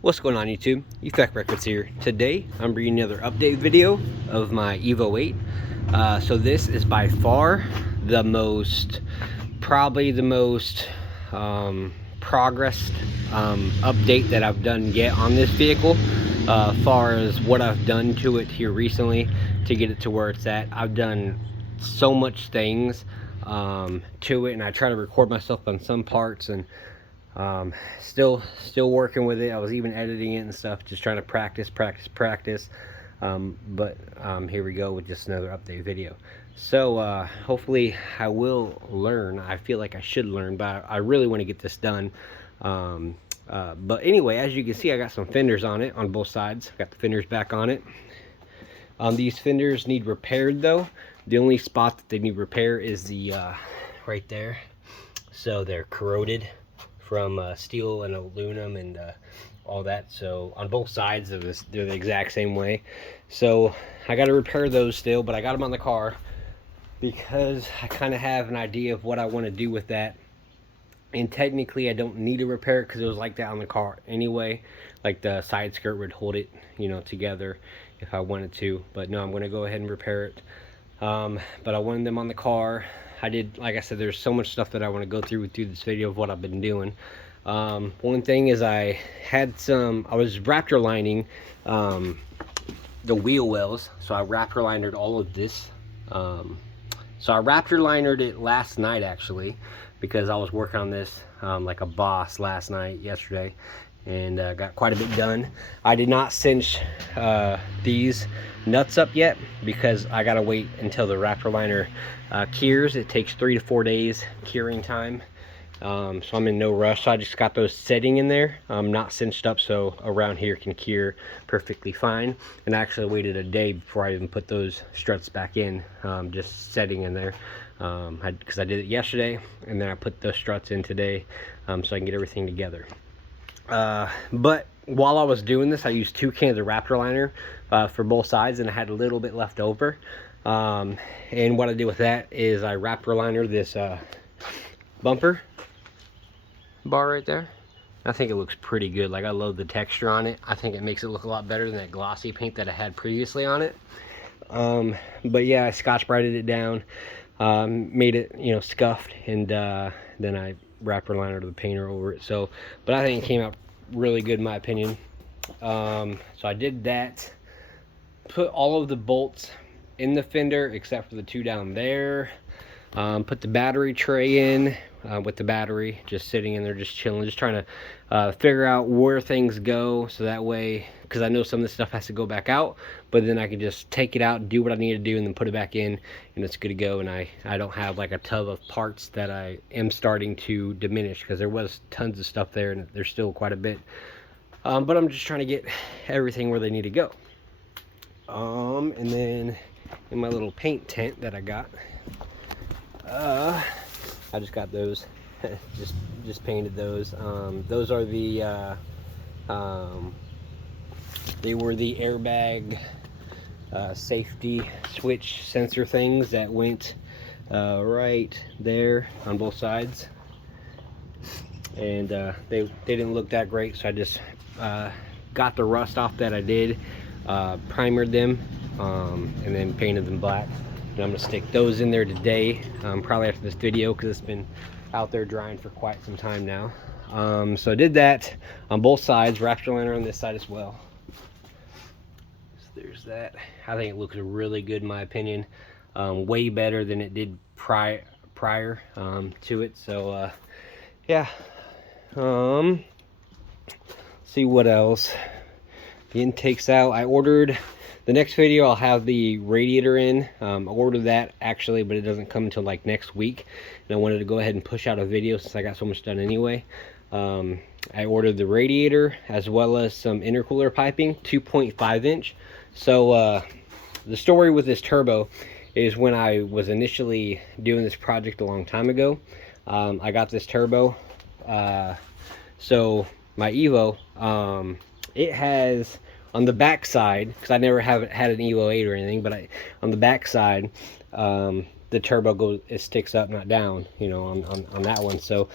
What's going on YouTube? EVO Records here. Today I'm bringing another update video of my EVO 8. So this is by far the most, probably the most progressed update that I've done yet on this vehicle. Far as what I've done to it here recently to get it to where it's at. I've done so much things to it, and I try to record myself on some parts, and still working with it. I was even editing it and stuff, just trying to practice. But here we go with just another update video. So hopefully I will learn. I feel like I should learn, but I really want to get this done. But anyway, as you can see, I got some fenders on it on both sides. Got the fenders back on it. These fenders need repaired though. The only spot that they need repair is the right there. So they're corroded from steel and aluminum and all that. So on both sides of this, they're the exact same way. So I got to repair those still, but I got them on the car because I kind of have an idea of what I want to do with that. And technically I don't need to repair it because it was like that on the car anyway. Like the side skirt would hold it, you know, together if I wanted to. But no, I'm going to go ahead and repair it. But I wanted them on the car. I did, like I said, there's so much stuff that I want to go through this video of what I've been doing. One thing is I was Raptor lining the wheel wells. So I Raptor linered all of this. So I Raptor linered it last night actually, because I was working on this like a boss yesterday, and got quite a bit done. I did not cinch these nuts up yet because I gotta wait until the Raptor liner cures. It takes 3 to 4 days curing time, so I'm in no rush. So I just got those setting in there, not cinched up, so around here can cure perfectly fine. And I actually waited a day before I even put those struts back in, just setting in there, because I did it yesterday and then I put the struts in today, so I can get everything together. But while I was doing this, I used 2 cans of Raptor liner for both sides, and I had a little bit left over. And what I did with that is I Raptor liner this bumper bar right there. I think it looks pretty good. Like, I love the texture on it. I think it makes it look a lot better than that glossy paint that I had previously on it. But yeah, I Scotch-Brighted it down, made it, you know, scuffed, and then I Raptor liner the painter over it. So, but I think it came out really good in my opinion. So I did that, put all of the bolts in the fender except for the 2 down there. Put the battery tray in with the battery just sitting in there, just chilling, just trying to figure out where things go, so that way, because I know some of this stuff has to go back out, but then I can just take it out, do what I need to do, and then put it back in, and it's good to go. And I don't have like a tub of parts that I am starting to diminish, because there was tons of stuff there and there's still quite a bit. But I'm just trying to get everything where they need to go. And then in my little paint tent that I got, I just got those, just painted those. Those are the they were the airbag safety switch sensor things that went right there on both sides, and they didn't look that great, so I just got the rust off that I did, primered them, and then painted them black. And I'm gonna stick those in there today, probably after this video, because it's been out there drying for quite some time now. So I did that on both sides, Raptor liner on this side as well. So there's that. I think it looks really good in my opinion, way better than it did prior to it. So yeah. See what else. The intake's out. I ordered, the next video I'll have the radiator in. I ordered that actually, but it doesn't come until like next week, and I wanted to go ahead and push out a video since I got so much done anyway. I ordered the radiator as well as some intercooler piping, 2.5 inch. So the story with this turbo is, when I was initially doing this project a long time ago, I got this turbo. So my EVO, it has on the back side, because I never had an EVO 8 or anything, but on the back side, the turbo it sticks up, not down, you know, on that one. So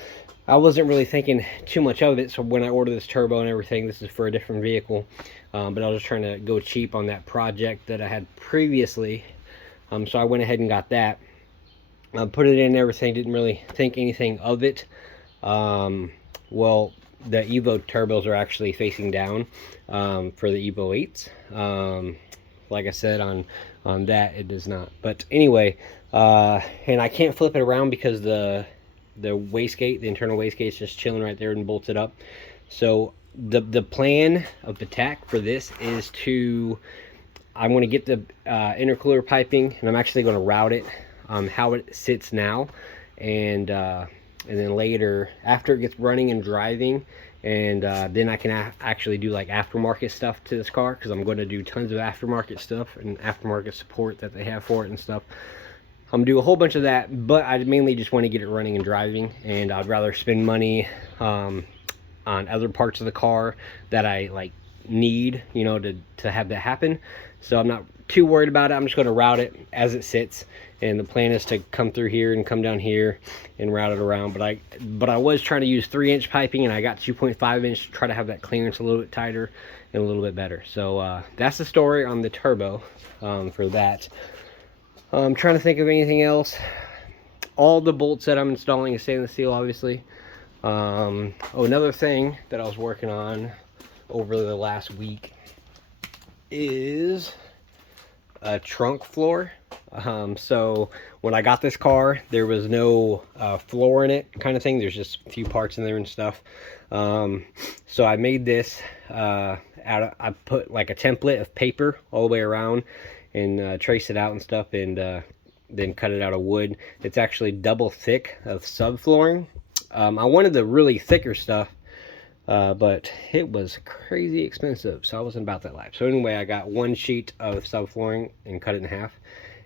I wasn't really thinking too much of it. So when I ordered this turbo and everything, this is for a different vehicle, but I was just trying to go cheap on that project that I had previously. So I went ahead and got that. Put it in and everything, didn't really think anything of it. Well, the EVO turbos are actually facing down for the EVO 8s. Like I said, on that it does not. But anyway, and I can't flip it around because the wastegate, the internal wastegate, is just chilling right there and bolted up. So the plan of attack for this is to, I'm going to get the intercooler piping, and I'm actually going to route it how it sits now, and then later, after it gets running and driving, and then I can actually do like aftermarket stuff to this car, because I'm going to do tons of aftermarket stuff and aftermarket support that they have for it and stuff. I'm gonna do a whole bunch of that, but I mainly just want to get it running and driving, and I'd rather spend money on other parts of the car that I like need, you know, to have that happen. So I'm not too worried about it. I'm just going to route it as it sits, and the plan is to come through here and come down here and route it around. But I was trying to use 3-inch piping, and I got 2.5-inch to try to have that clearance a little bit tighter and a little bit better. So that's the story on the turbo for that. I'm trying to think of anything else. All the bolts that I'm installing is stainless steel, obviously. Oh, another thing that I was working on over the last week is a trunk floor. So when I got this car, there was no floor in it, kind of thing. There's just a few parts in there and stuff. So I made this I put like a template of paper all the way around, and trace it out and stuff, and then cut it out of wood. It's actually double thick of subflooring. I wanted the really thicker stuff, but it was crazy expensive, so I wasn't about that life. So anyway, I got 1 sheet of subflooring and cut it in half,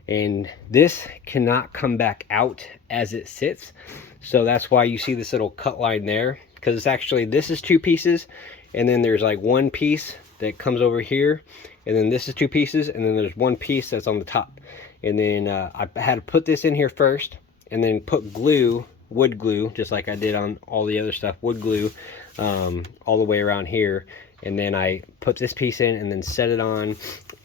and this cannot come back out as it sits. So that's why you see this little cut line there, because it's actually, this is 2 pieces, and then there's like 1 piece that comes over here, and then this is 2 pieces, and then there's 1 piece that's on the top. And then I had to put this in here first, and then put glue, wood glue, just like I did on all the other stuff, wood glue all the way around here. And then I put this piece in and then set it on,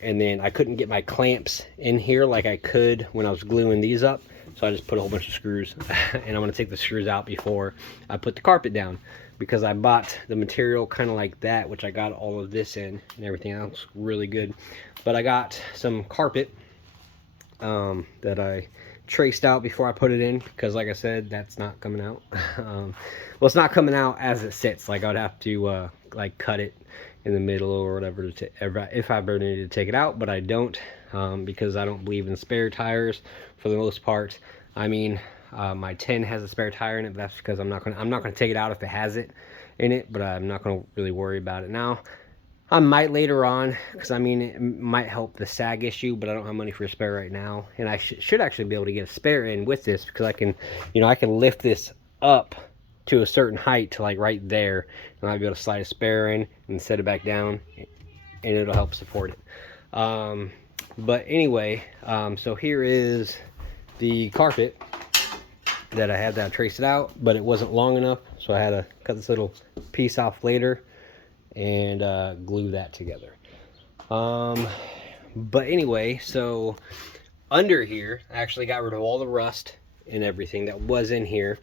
and then I couldn't get my clamps in here like I could when I was gluing these up, so I just put a whole bunch of screws. And I'm going to take the screws out before I put the carpet down, because I bought the material kind of like that, which I got all of this in and everything else really good. But I got some carpet that I traced out before I put it in, because like I said, that's not coming out. Well, it's not coming out as it sits. Like, I'd have to like cut it in the middle or whatever to if I ever needed to take it out, but I don't, because I don't believe in spare tires for the most part. I mean, my 10 has a spare tire in it, but that's because I'm not gonna take it out if it has it in it, but I'm not gonna really worry about it now. I might later on, because I mean, it might help the sag issue, but I don't have money for a spare right now. And I should actually be able to get a spare in with this, because I can, you know, I can lift this up to a certain height to like right there, and I'll be able to slide a spare in and set it back down, and it'll help support it. But anyway, so here is the carpet that I had that I traced it out, but it wasn't long enough, so I had to cut this little piece off later and glue that together. But anyway, so under here, I actually got rid of all the rust and everything that was in here,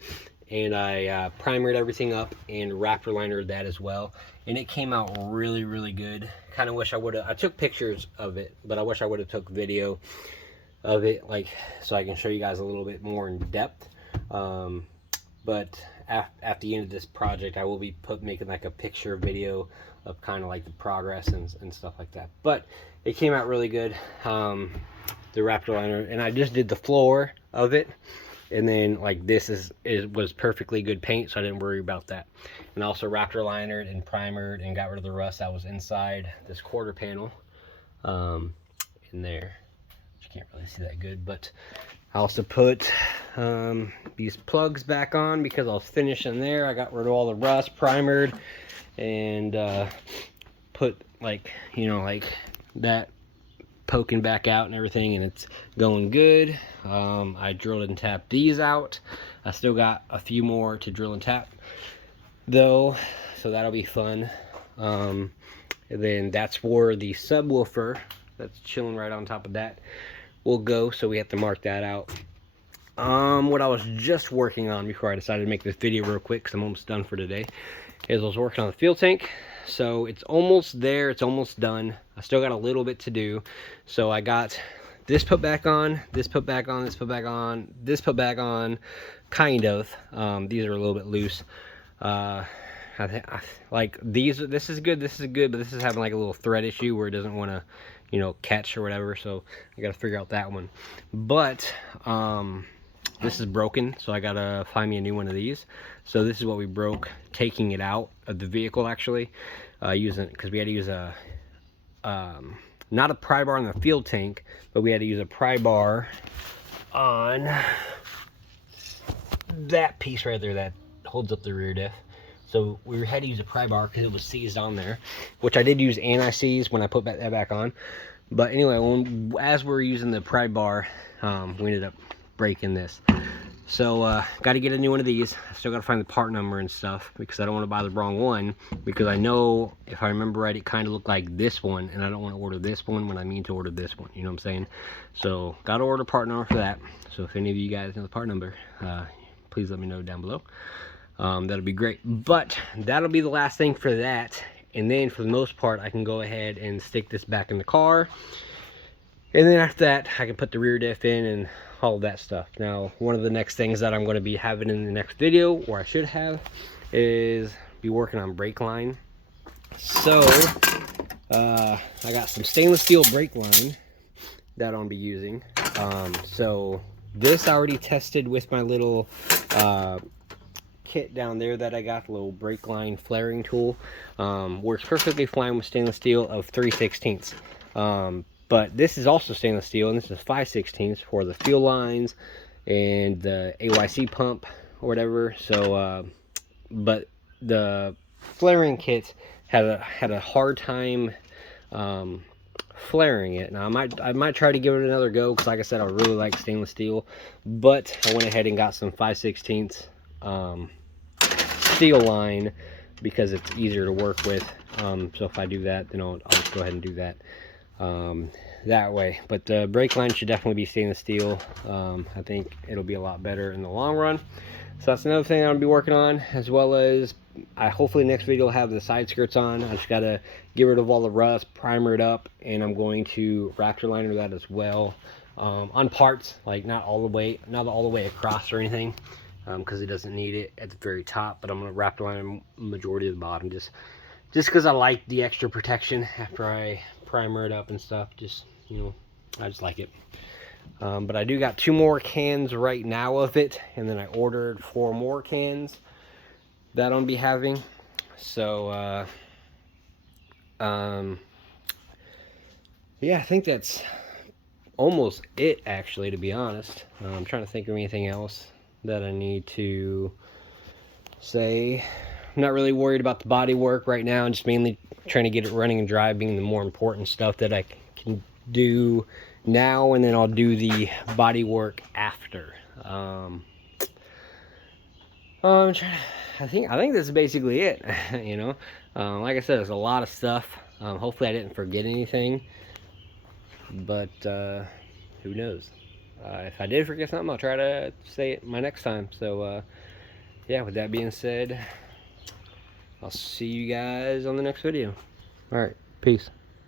and I primered everything up and Raptor Liner that as well, and it came out really, really good. Kind of wish I would have, I took pictures of it, but I wish I would have took video of it, like, so I can show you guys a little bit more in depth. But at the end of this project, I will be making like a picture video of kind of like the progress and stuff like that. But it came out really good, the Raptor Liner, and I just did the floor of it, and then like this was perfectly good paint, so I didn't worry about that. And also Raptor Linered and primered and got rid of the rust that was inside this quarter panel in there. You can't really see that good, but I also put these plugs back on because I was finishing there. I got rid of all the rust, primered, and put, like, you know, like that poking back out and everything, and it's going good. I drilled and tapped these out. I still got a few more to drill and tap. though, so that'll be fun. And then that's for the subwoofer that's chilling right on top of that will go, so we have to mark that out. What I was just working on before I decided to make this video real quick, because I'm almost done for today, is I was working on the fuel tank. So it's almost there, it's almost done. I still got a little bit to do. So I got this put back on, this put back on, this put back on, this put back on, kind of. These are a little bit loose. Like these, this is good, but this is having like a little thread issue where it doesn't want to, you know, catch or whatever. So I got to figure out that one. But this is broken, so I gotta find me a new one of these. So this is what we broke taking it out of the vehicle, actually, using, because we had to use a not a pry bar on the fuel tank, but we had to use a pry bar on that piece right there that holds up the rear diff. So we had to use a pry bar because it was seized on there, which I did use anti-seize when I put that back on. But anyway, as we were using the pry bar, we ended up breaking this. So got to get a new one of these. I still got to find the part number and stuff, because I don't want to buy the wrong one, because I know, if I remember right, it kind of looked like this one, and I don't want to order this one when I mean to order this one, you know what I'm saying? So got to order part number for that. So if any of you guys know the part number, please let me know down below. That'll be great. But that'll be the last thing for that, and then for the most part I can go ahead and stick this back in the car, and then after that I can put the rear diff in and all of that stuff. Now, one of the next things that I'm going to be having in the next video, or I should have, is be working on brake line. So I got some stainless steel brake line that I'm going to be using. So this I already tested with my little kit down there that I got, the little brake line flaring tool. Works perfectly fine with stainless steel of 3/16. But this is also stainless steel, and this is 5/16 for the fuel lines and the AYC pump or whatever. So but the flaring kit had a hard time flaring it. Now I might try to give it another go, because like I said, I really like stainless steel, but I went ahead and got some 5/16 steel line because it's easier to work with. So if I do that, then I'll just go ahead and do that that way. But the brake line should definitely be stainless steel. I think it'll be a lot better in the long run. So that's another thing I'm gonna be working on, as well as hopefully next video will have the side skirts on. I just gotta get rid of all the rust, primer it up, and I'm going to Raptor Liner that as well, on parts, like not all the way across or anything, because it doesn't need it at the very top. But I'm gonna Raptor Liner majority of the bottom, just because I like the extra protection after I primer it up and stuff. Just, you know, I just like it. But I do got 2 more cans right now of it, and then I ordered 4 more cans that I'll be having. So yeah, I think that's almost it, actually, to be honest. I'm trying to think of anything else that I need to say. I'm not really worried about the body work right now. I'm just mainly trying to get it running and driving, the more important stuff that I can do now, and then I'll do the body work after. I think this is basically it. You know, like I said, there's a lot of stuff. Hopefully I didn't forget anything, but who knows? If I did forget something, I'll try to say it my next time. So yeah, with that being said, I'll see you guys on the next video. All right, peace.